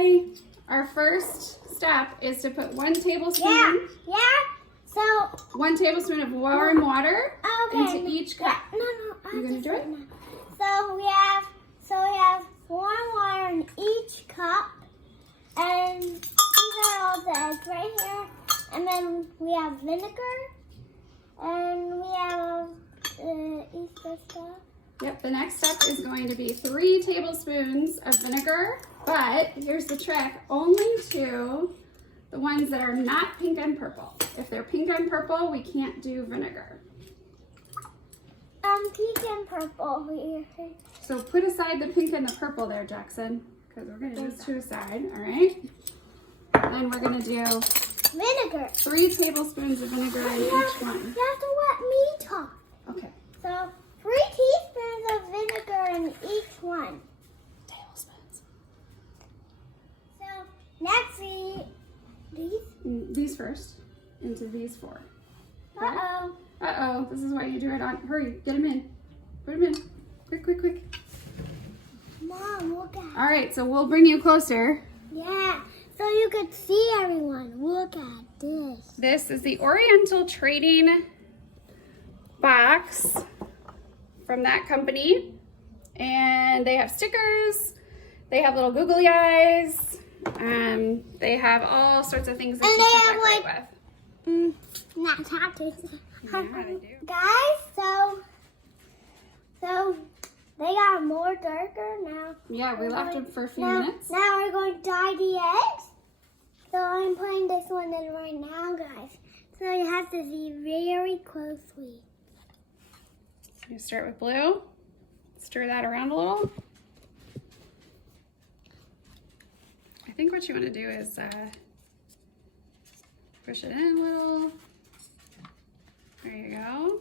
ready? Our first step is to put 1 tablespoon. Yeah. So 1 tablespoon of warm water into each cup. No. You gonna do it? So we have warm water in each cup, and these are all the eggs right here. And then we have vinegar, and we have Easter stuff. Yep, the next step is going to be 3 tablespoons of vinegar, but here's the trick, only to the ones that are not pink and purple. If they're pink and purple, we can't do vinegar. Pink and purple here. So put aside the pink and the purple there, Jackson, because we're going to just 2 aside, all right? Then we're going to do Vinegar. 3 tablespoons of vinegar in each one. You have to let me talk. Okay. So 3 teaspoons of vinegar in each one. Tablespoons. So next These first, into these 4. Okay? Uh-oh. Uh-oh, this is why you do it on, hurry, get them in. Put them in, quick. Mom, look at. All right, so we'll bring you closer. Yeah, so you could see everyone. Look at this. This is the Oriental Trading box from that company. And they have stickers, they have little googly eyes, they have all sorts of things that you can decorate with. Not talking. Yeah, they do. Guys, so they got more darker now. Yeah, we left them for a few minutes. Now we're going to dye the eggs. So I'm putting this one in right now, guys. So you have to see very closely. You start with blue, stir that around a little. I think what you want to do is push it in a little. There you go.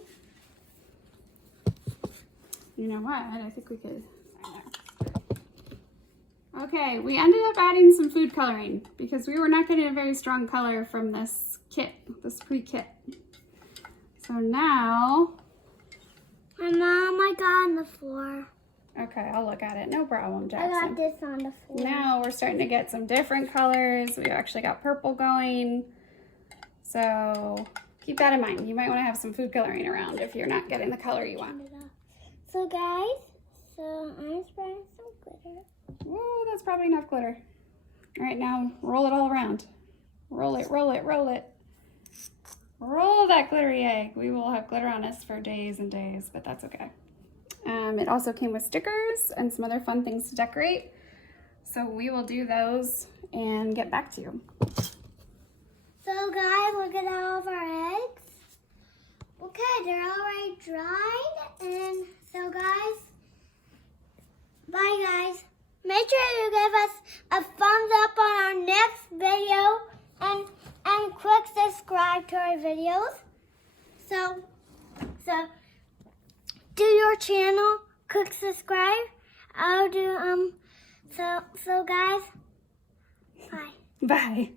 You know what? I think we could. Okay, we ended up adding some food coloring because we were not getting a very strong color from this kit, this pre-kit. So now. And Mom, I got on the floor. Okay, I'll look at it. No problem, I Jackson. got this on the floor. Now we're starting to get some different colors. We actually got purple going. So keep that in mind. You might want to have some food coloring around if you're not getting the color you want. So guys, I'm spraying some glitter. Whoa, that's probably enough glitter. All right, now roll it all around. Roll it. Roll that glittery egg. We will have glitter on us for days and days, but that's okay. It also came with stickers and some other fun things to decorate. So we will do those and get back to you. So guys, look at all of our eggs. Okay, they're already dried. And so guys, bye guys. Make sure you give us a thumbs up on our next video and click subscribe to our videos. So do your channel, click subscribe. I'll do so guys, bye. Bye.